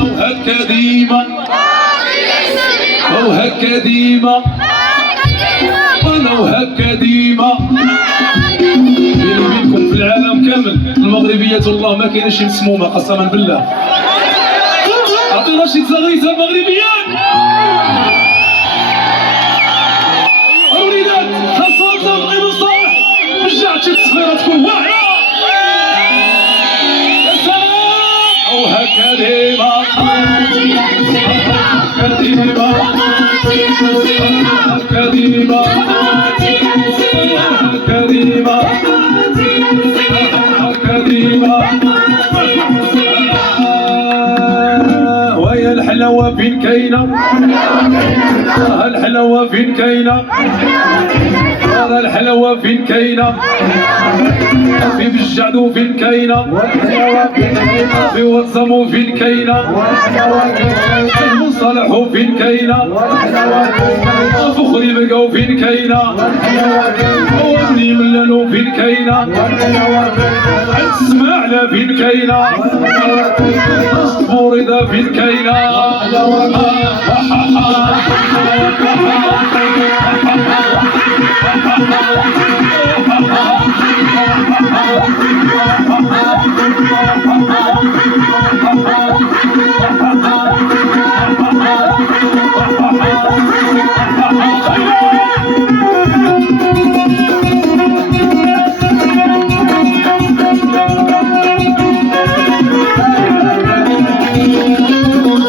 وهكا ديما وهكا ديما وانا وهكا ديما بيني وبينكم في العالم كامل المغربيات والله ما كاينه شي مسمومه قسما بالله. عطينا شي تزغيزه المغربيات الوليدات خاصة بغي نصالح رجعت شي تصفيره تكون واعره. يا سلام وهكا ديما هكا ديما هكا ديما هكا ديما هكا ديما. ويا الحلاوة فين كاينة الحلاوة فين كاينة الحلاوة فين كاينة في بالجعدو فين كاينة في وصمو فين كاينة المصالحو فين كاينة فخري بقاو فين كاينة وابني ملانو فين كاينة اسماعيل فين كاينة بوريدة فين كاينة